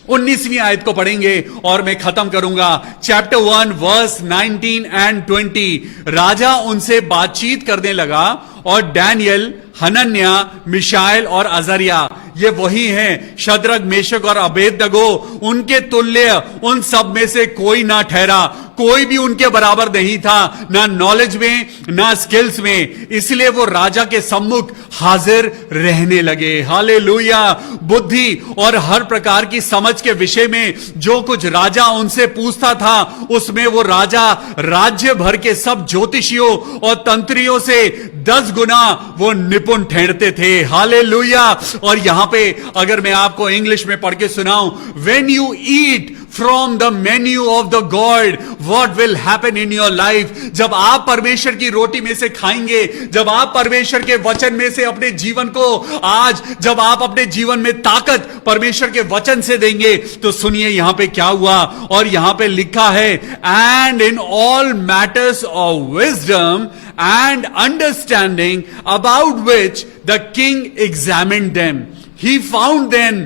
19वीं आयत को पढ़ेंगे और मैं खत्म करूंगा। Chapter 1 verse 19 and 20। राजा उनसे बातचीत करने लगा और डैनियल, हनन्या, मिशाएल और अजरिया, ये वही हैं, शद्रक, मेशक और अबेदनगो, उनके तुल्य उन सब में से कोई ना ठहरा। कोई भी उनके बराबर नहीं था, ना नॉलेज में ना स्किल्स में। इसलिए वो राजा के सम्मुख हाजिर रहने लगे। हालेलुया। बुद्धि और हर प्रकार की समझ के विषय में जो कुछ राजा उनसे पूछता था, उसमें वो राजा राज्य भर के सब ज्योतिषियों और तंत्रियों से 10 गुना वो निपुण ठहरते थे। हालेलुया। और यहां पे अगर मैं आपको इंग्लिश में पढ़ के सुनाऊं, when you eat from the menu of the God what will happen in your life. जब आप परमेश्वर की रोटी में से खाएंगे, जब आप परमेश्वर के वचन में से अपने जीवन को आज, जब आप अपने जीवन में ताकत परमेश्वर के वचन से देंगे, तो सुनिए यहां पे क्या हुआ। और यहां पे लिखा है, and in all matters of wisdom and understanding about which the king examined them, he found them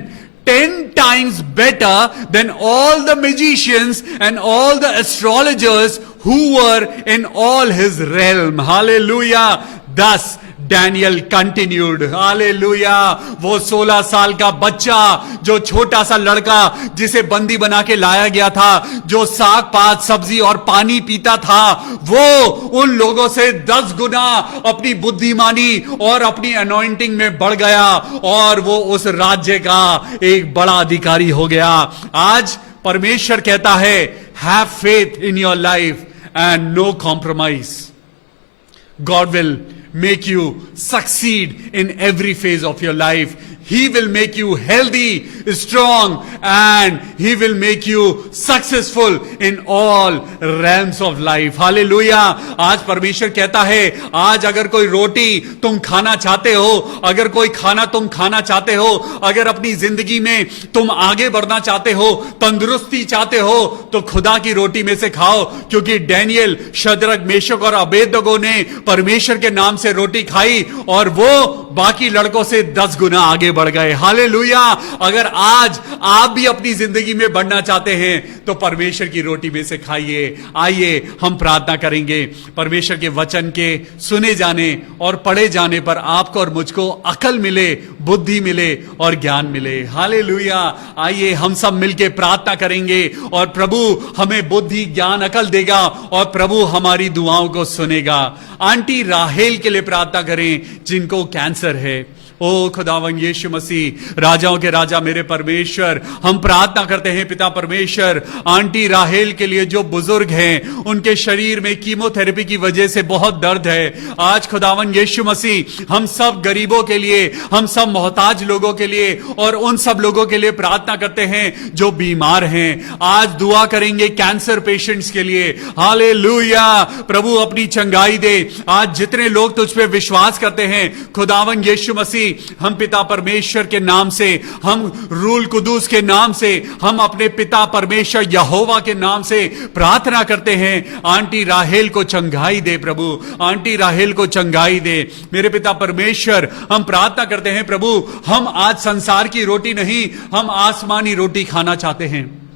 10 times better than all the magicians and all the astrologers who were in all his realm. Hallelujah. Thus Daniel continued. Hallelujah. वो 16 साल का बच्चा, जो छोटा सा लड़का जिसे बंदी बना के लाया गया था, जो साग पात सब्जी और पानी पीता था, वो उन लोगों से 10 गुना अपनी बुद्धिमानी और अपनी अनॉइंटिंग में बढ़ गया, और वो उस राज्य का एक बड़ा अधिकारी हो गया। आज परमेश्वर कहता है, have faith in your life and no compromise. God will make you succeed in every phase of your life. He will make you healthy, strong, and he will make you successful in all realms of life. Hallelujah. आज परमेश्वर कहता है, आज अगर कोई रोटी तुम खाना चाहते हो, अगर कोई खाना तुम खाना चाहते हो, अगर अपनी जिंदगी में तुम आगे बढ़ना चाहते हो, तंदुरुस्ती चाहते हो, तो खुदा की रोटी में से खाओ। क्योंकि डैनियल, शद्रक, मेशक और अबेदनगो ने परमेश्वर के नाम से रोटी खाई, और वो बाकी लड़कों से 10 गुना आगे बढ़ गए। हालेलुया। अगर आज आप भी अपनी जिंदगी में बढ़ना चाहते हैं, तो परमेश्वर की रोटी में से खाइए। आइए हम प्रार्थना करेंगे। परमेश्वर के वचन के सुने जाने और पढ़े जाने पर आपको और मुझको अकल मिले, बुद्धि मिले और ज्ञान मिले। हालेलुया। आइए हम सब मिलके प्रार्थना करेंगे, और प्रभु हमें बुद्धि, ज्ञान, अकल देगा, और प्रभु हमारी दुआओं को सुनेगा। आंटी राहेल के लिए प्रार्थना करें, जिनको कैंसर है। ओ खुदावन यीशु मसीह, राजाओं के राजा मेरे परमेश्वर, हम प्रार्थना करते हैं पिता परमेश्वर, आंटी राहेल के लिए जो बुजुर्ग हैं, उनके शरीर में कीमोथेरेपी की वजह से बहुत दर्द है। आज खुदावन यीशु मसीह हम सब गरीबों के लिए, हम सब मोहताज लोगों के लिए और उन सब लोगों के लिए प्रार्थना करते हैं जो बीमार हैं। आज दुआ करेंगे कैंसर पेशेंट्स के लिए। हालेलुया। प्रभु अपनी चंगाई दे। आज जितने लोग तुझ पे विश्वास करते हैं खुदावन यीशु मसीह, हम पिता परमेश्वर के नाम से, हम रूल कुदूस के नाम से, हम अपने पिता परमेश्वर यहोवा के नाम से प्रार्थना करते हैं। आंटी राहेल को चंगाई दे प्रभु, आंटी राहेल को चंगाई दे। मेरे पिता परमेश्वर, हम प्रार्थना करते हैं प्रभु, हम आज संसार की रोटी नहीं, हम आसमानी रोटी खाना चाहते हैं।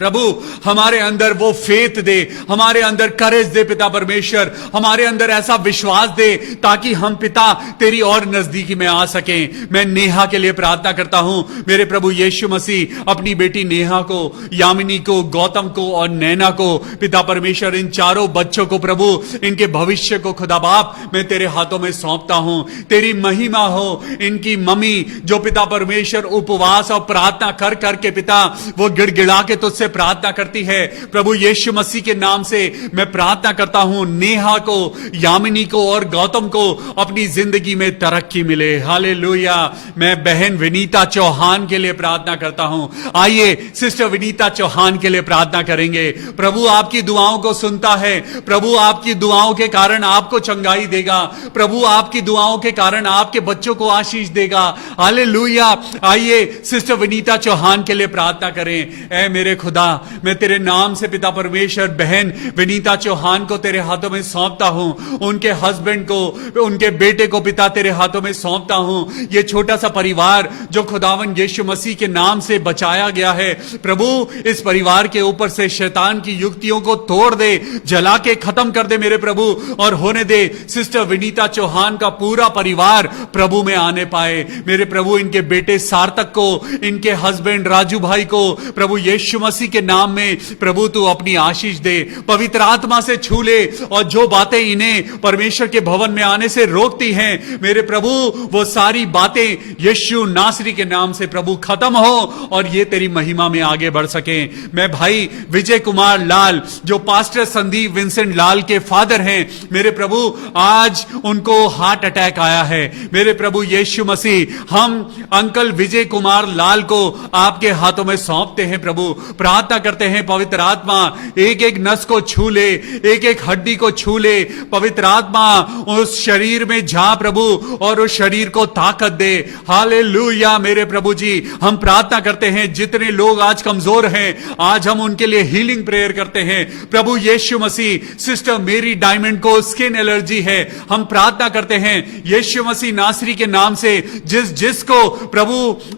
प्रभु हमारे अंदर वो फेथ दे, हमारे अंदर करेज दे पिता परमेश्वर, हमारे अंदर ऐसा विश्वास दे ताकि हम पिता तेरी और नजदीकी में आ सकें। मैं नेहा के लिए प्रार्थना करता हूं मेरे प्रभु यीशु मसीह, अपनी बेटी नेहा को, यामिनी को, गौतम को और नैना को पिता परमेश्वर, इन चारों बच्चों को प्रभु, इनके भविष्य को खुदा बाप मैं तेरे हाथों में सौंपता हूं। तेरी महिमा हो। इनकी मम्मी जो पिता परमेश्वर उपवास और प्रार्थना कर करके पिता वो गिड़गिड़ा के तुझसे प्रार्थना करती है, प्रभु यीशु मसीह के नाम से मैं प्रार्थना करता हूं नेहा को, यामिनी को और गौतम को अपनी जिंदगी में तरक्की मिले। हालेलुया। मैं बहन विनीता चौहान के लिए प्रार्थना करता हूं। आइए सिस्टर विनीता चौहान के लिए प्रार्थना करेंगे। प्रभु आपकी दुआओं को सुनता है। प्रभु आपकी दुआओं के कारण आपको चंगाई देगा। प्रभु आपकी दुआओं के कारण आपके बच्चों को आशीष देगा। हालेलुया। आइए सिस्टर विनीता चौहान के लिए प्रार्थना करें। ऐ मेरे खुदा, मैं तेरे नाम से पिता परमेश्वर बहन विनीता चौहान को तेरे हाथों में सौंपता हूं, उनके हस्बैंड को, उनके बेटे को पिता तेरे हाथों में सौंपता हूं। ये छोटा सा परिवार जो खुदावन यीशु मसीह के नाम से बचाया गया है, प्रभु इस परिवार के ऊपर से शैतान की युक्तियों को तोड़ दे, जला के खत्म कर दे मेरे प्रभु, और होने दे सिस्टर विनीता चौहान का पूरा परिवार प्रभु में आने पाए। मेरे प्रभु इनके बेटे सार्थक को, इनके हस्बैंड राजू भाई को प्रभु यीशु मसीह के नाम में प्रभु तू अपनी आशीष दे, पवित्र आत्मा से छू ले, और जो बातें इन्हें परमेश्वर के भवन में आने से रोकती हैं मेरे प्रभु, वो सारी बातें यीशु नासरी के नाम से प्रभु खत्म हो और ये तेरी महिमा में आगे बढ़ सके। मैं भाई विजय कुमार लाल जो पास्टर संदीप विंसेंट लाल के फादर हैं, मेरे प्रभु आज उनको हार्ट अटैक आया है। मेरे प्रभु यीशु मसीह, हम अंकल विजय कुमार लाल को आपके हाथों में सौंपते हैं प्रभु। प्रार्थना करते हैं पवित्र आत्मा एक एक नस को छू ले, एक एक हड्डी को छू ले। पवित्र आत्मा उस शरीर में जा प्रभु और उस शरीर को ताकत दे। हालेलुया। मेरे प्रभु जी, हम प्रार्थना करते हैं जितने लोग आज कमजोर हैं, आज हम उनके लिए हीलिंग प्रेयर करते हैं प्रभु यीशु मसीह। सिस्टर मेरी डायमंड को स्किन एलर्जी है, हम प्रार्थना करते हैं यीशु मसीह नासरी के नाम से, जिसको प्रभु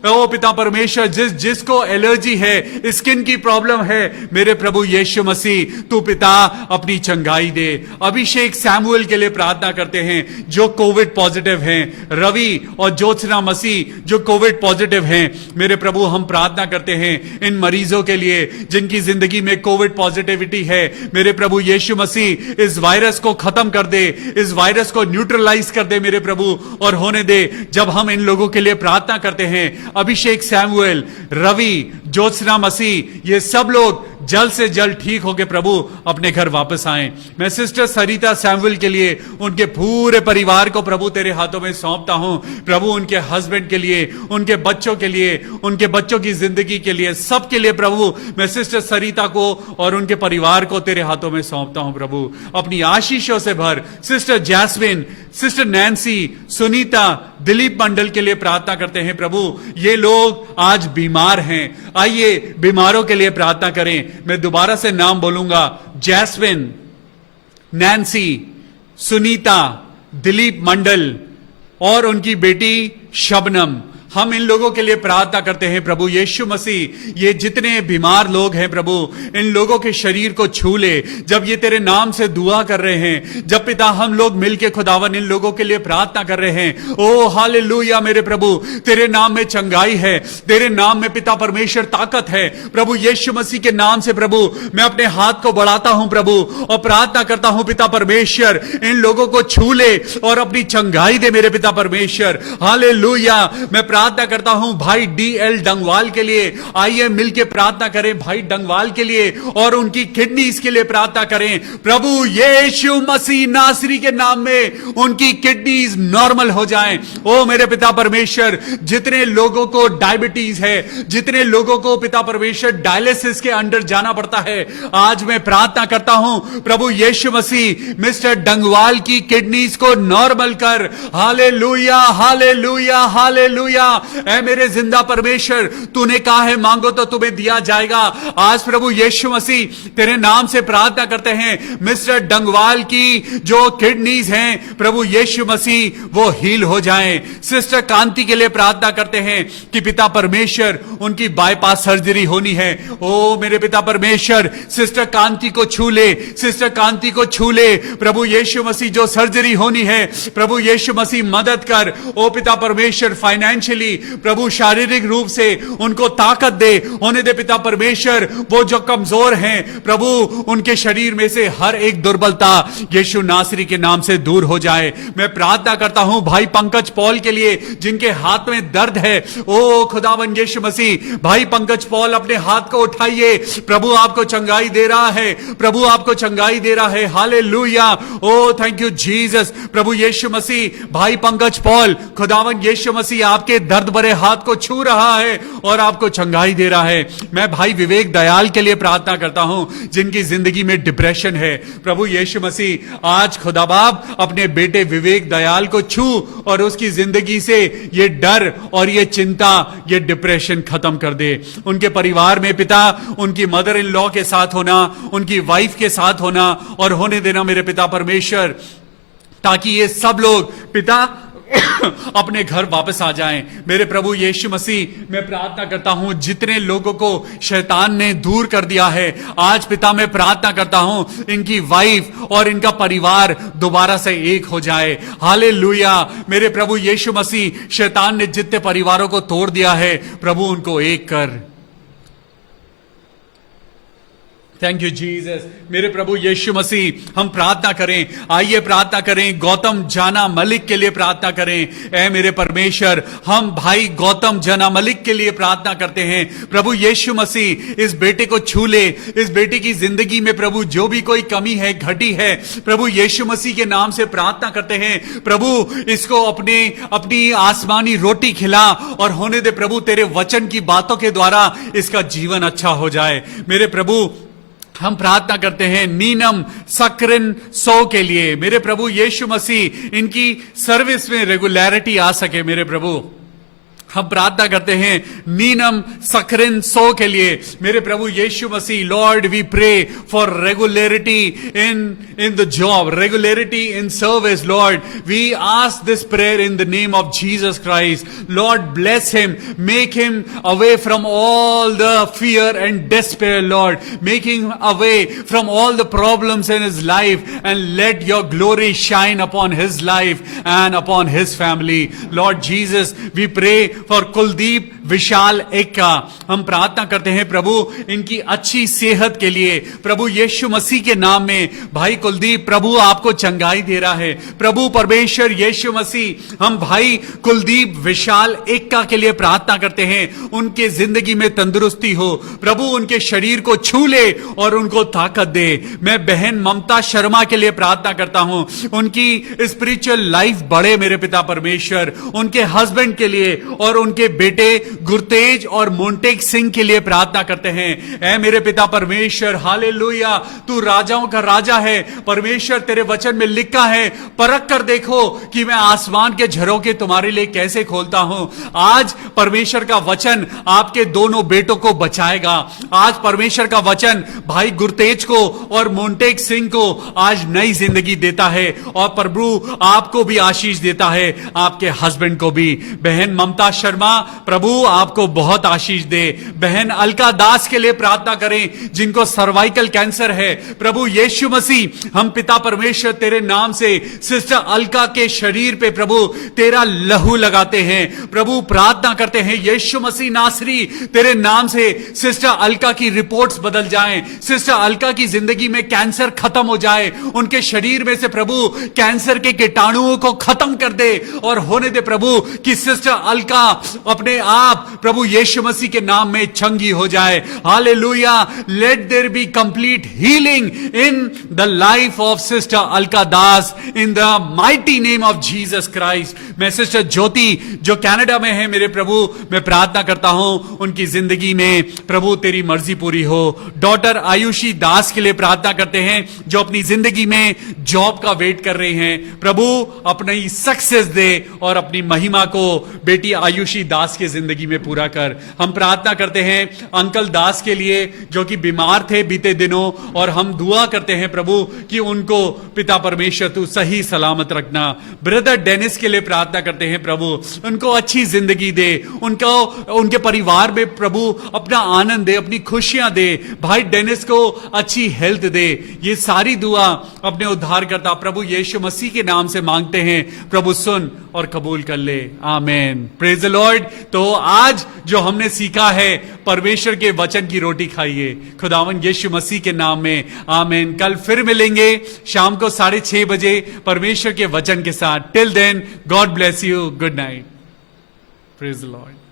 ओ पिता परमेश्वर, जिसको एलर्जी है, स्किन की प्रॉब्लम है, मेरे प्रभु यीशु मसीह तू पिता अपनी चंगाई दे। अभिषेक सैमुअल के लिए प्रार्थना करते हैं जो कोविड पॉजिटिव हैं, रवि और ज्योत्सना मसीह जो कोविड पॉजिटिव हैं, मेरे प्रभु हम प्रार्थना करते हैं इन मरीजों के लिए जिनकी जिंदगी में कोविड पॉजिटिविटी है। मेरे प्रभु यीशु मसीह इस वायरस को खत्म कर दे, इस वायरस को न्यूट्रलाइज कर दे मेरे प्रभु, और होने दे जब हम इन लोगों के लिए प्रार्थना करते हैं, अभिषेक सैमुअल, रवि, ज्योत्सना मसीह, ये सब लोग जल्द से जल्द ठीक होके प्रभु अपने घर वापस आए। मैं सिस्टर सरिता सैमुअल के लिए, उनके पूरे परिवार को प्रभु तेरे हाथों में सौंपता हूं प्रभु, उनके हस्बैंड के लिए, उनके बच्चों के लिए, उनके बच्चों की जिंदगी के लिए, सबके लिए प्रभु मैं सिस्टर सरिता को और उनके परिवार को तेरे हाथों में सौंपता हूं प्रभु। अपनी आशीषों से भर। Sister Jasmine, sister Nancy, Sunita, Dilip Mandal के लिए प्रार्थना करते हैं प्रभु। ये लोग आज बीमार हैं, आइए बीमारों के लिए प्रार्थना करें। मैं दोबारा से नाम बोलूंगा, जैस्मिन, नैन्सी, सुनीता, दिलीप मंडल और उनकी बेटी शबनम। हम इन लोगों के लिए प्रार्थना करते हैं प्रभु यीशु मसीह, ये जितने बीमार लोग हैं प्रभु, इन लोगों के शरीर को छू ले। जब ये तेरे नाम से दुआ कर रहे हैं, जब पिता हम लोग मिलके खुदावन इन लोगों के लिए प्रार्थना कर रहे हैं, ओ हालेलुया मेरे प्रभु, तेरे नाम में चंगाई है, तेरे नाम में पिता परमेश्वर ताकत है प्रभु यीशु मसीह के नाम से प्रभु मैं अपने हाथ को बढ़ाता हूं प्रभु और प्रार्थना करता हूं पिता परमेश्वर इन लोगों को छू ले और अपनी चंगाई दे मेरे पिता परमेश्वर। हालेलुया। मैं प्रार्थना करता हूं भाई DL डंगवाल के लिए, आइए मिलके प्रार्थना करें भाई डंगवाल के लिए और उनकी किडनीज के लिए प्रार्थना करें प्रभु यीशु मसीह नासरी के नाम में उनकी किडनीज नॉर्मल हो जाएं। ओ मेरे पिता परमेश्वर, जितने लोगों को डायबिटीज है, जितने लोगों को पिता परमेश्वर डायलिसिस के अंडर जाना पड़ता है, आज मैं प्रार्थना करता हूं प्रभु यीशु मसीह मिस्टर डंगवाल की किडनीज को नॉर्मल कर। Hallelujah, hallelujah, hallelujah. ऐ मेरे जिंदा परमेश्वर, तूने कहा है मांगो तो तुम्हें दिया जाएगा। आज प्रभु यीशु मसीह तेरे नाम से प्रार्थना करते हैं, मिस्टर डंगवाल की जो किडनीज हैं प्रभु यीशु मसीह वो हील हो जाएं। सिस्टर कांति के लिए प्रार्थना करते हैं कि पिता परमेश्वर उनकी बाईपास सर्जरी होनी है। ओ मेरे पिता परमेश्वर, सिस्टर कांति को छू ले, सिस्टर कांति को छू ले प्रभु यीशु मसीह, जो सर्जरी होनी है प्रभु यीशु मसीह मदद कर। ओ पिता परमेश्वर, फाइनेंशियली प्रभु शारीरिक रूप से उनको ताकत दे, होने दे पिता परमेश्वर। वो जो कमजोर हैं प्रभु, उनके शरीर में से हर एक दुर्बलता यीशु नासरी के नाम से दूर हो जाए। मैं प्रार्थना करता हूं भाई पंकज पॉल के लिए, जिनके हाथ में दर्द है। ओ खुदावन यीशु मसीह, भाई पंकज पॉल अपने हाथ को उठाइए, प्रभु आपको चंगाई दे रहा है, प्रभु आपको चंगाई दे रहा है। Hallelujah, oh thank you Jesus. प्रभु यीशु मसीह, भाई पंकज पॉल, खुदावन यीशु मसीह आपके दर्द भरे हाथ को छू रहा है और आपको चंगाई दे रहा है। मैं भाई विवेक दयाल के लिए प्रार्थना करता हूं, जिनकी जिंदगी में डिप्रेशन है। प्रभु यीशु मसीह आज खुदा बाप अपने बेटे विवेक दयाल को छू और उसकी जिंदगी से ये डर और ये चिंता, ये डिप्रेशन खत्म कर दे। उनके परिवार में पिता, उनकी मदर इन लॉ के साथ होना, उनकी वाइफ के साथ होना और होने देना मेरे पिता परमेश्वर, ताकि ये सब लोग पिता अपने घर वापस आ जाएं। मेरे प्रभु यीशु मसीह, मैं प्रार्थना करता हूं जितने लोगों को शैतान ने दूर कर दिया है, आज पिता मैं प्रार्थना करता हूं इनकी वाइफ और इनका परिवार दोबारा से एक हो जाए। हालेलुया, मेरे प्रभु यीशु मसीह, शैतान ने जितने परिवारों को तोड़ दिया है प्रभु उनको एक कर। Thank you Jesus. मेरे प्रभु यीशु मसीह, हम प्रार्थना करें, आइए प्रार्थना करें, गौतम जाना मलिक के लिए प्रार्थना करें। ऐ मेरे परमेश्वर, हम भाई गौतम जाना मलिक के लिए प्रार्थना करते हैं। प्रभु यीशु मसीह इस बेटे को छू ले, इस बेटे की जिंदगी में प्रभु जो भी कोई कमी है, घटी है, प्रभु यीशु मसीह के नाम से प्रार्थना करते हैं। प्रभु इसको अपनी आसमानी रोटी खिला और होने दे प्रभु तेरे वचन की बातों के द्वारा इसका जीवन अच्छा हो जाए। मेरे प्रभु हम प्रार्थना करते हैं नीनम सकरिन सो के लिए। मेरे प्रभु यीशु मसीह इनकी सर्विस में रेगुलरिटी आ सके। मेरे प्रभु हम प्रार्थना करते हैं नीनम सकरिन सो के लिए। मेरे प्रभु यीशु मसीह, Lord we pray for regularity in the job, regularity in service. Lord we ask this prayer in the name of Jesus Christ. Lord bless him, make him away from all the fear and despair, Lord, make him away from all the problems in his life and let your glory shine upon his life and upon his family. Lord Jesus, we pray for Kuldeep Vishal Ekka. हम प्रार्थना करते हैं प्रभु इनकी अच्छी सेहत के लिए, प्रभु यीशु मसीह के नाम में। भाई कुलदीप, प्रभु आपको चंगाई दे रहा है। प्रभु परमेश्वर यीशु मसीह, हम भाई कुलदीप विशाल एक्का के लिए प्रार्थना करते हैं, उनके जिंदगी में तंदुरुस्ती हो, प्रभु उनके शरीर को छू ले और उनको ताकत दे। मैं बहन ममता शर्मा के लिए प्रार्थना करता हूं, उनकी स्पिरिचुअल लाइफ बढ़े मेरे पिता परमेश्वर। उनके हस्बैंड के लिए और उनके बेटे गुरतेज और मोंटेक सिंह के लिए प्रार्थना करते हैं। ऐ मेरे पिता परमेश्वर, हालेलुया, तू राजाओं का राजा है परमेश्वर। तेरे वचन में लिखा है, परख कर देखो कि मैं आसमान के झरोखे तुम्हारे लिए कैसे खोलता हूं। आज परमेश्वर का वचन आपके दोनों बेटों को बचाएगा। आज परमेश्वर का वचन भाई गुरतेज को और मोंटेक सिंह को आज नई जिंदगी देता है और प्रभु आपको भी आशीष देता है, आपके हस्बैंड को भी। बहन ममता शर्मा, प्रभु आपको बहुत आशीष दे। बहन अलका दास के लिए प्रार्थना करें जिनको सर्वाइकल कैंसर है। प्रभु यीशु मसीह, हम पिता परमेश्वर तेरे नाम से सिस्टर अलका के शरीर पे प्रभु तेरा लहू लगाते हैं। प्रभु प्रार्थना करते हैं यीशु मसीह नासरी तेरे नाम से सिस्टर अलका की रिपोर्ट्स बदल जाएं, सिस्टर अलका की जिंदगी में कैंसर खत्म हो जाए, उनके शरीर में से प्रभु कैंसर के कीटाणुओं को खत्म कर दे और होने दे प्रभु कि सिस्टर अलका अपने आप आप प्रभु यीशु मसीह के नाम में चंगी हो जाए। Hallelujah. Let there be complete healing in the life of sister Alka Das in the mighty name of Jesus Christ. मैं सिस्टर ज्योति जो कनाडा में है, मेरे प्रभु मैं प्रार्थना करता हूं उनकी जिंदगी में प्रभु तेरी मर्जी पूरी हो। डॉटर आयुषी दास के लिए प्रार्थना करते हैं जो अपनी जिंदगी में जॉब का वेट कर रहे हैं। प्रभु अपनी सक्सेस दे और अपनी महिमा को बेटी आयुषी दास के जिंदगी में पूरा कर। हम प्रार्थना करते हैं अंकल दास के लिए जो कि बीमार थे बीते दिनों, और हम दुआ करते हैं प्रभु कि उनको पिता परमेश्वर तू सही सलामत रखना। ब्रदर डेनिस के लिए प्रार्थना करते हैं प्रभु उनको अच्छी जिंदगी दे, उनको उनके परिवार में प्रभु अपना आनंद दे, अपनी खुशियां दे। भाई डेनिस को अच्छी हेल्थ दे। ये सारी दुआ अपने उद्धारकर्ता प्रभु यीशु मसीह के नाम से मांगते हैं। प्रभु सुन और कबूल कर ले। आमेन। Praise the Lord. तो आज जो हमने सीखा है, परमेश्वर के वचन की रोटी खाइए खुदावन यीशु मसीह के नाम में। आमेन। कल फिर मिलेंगे शाम को 6:30 बजे परमेश्वर के वचन के साथ। Till then God bless you. Good night. Praise the Lord.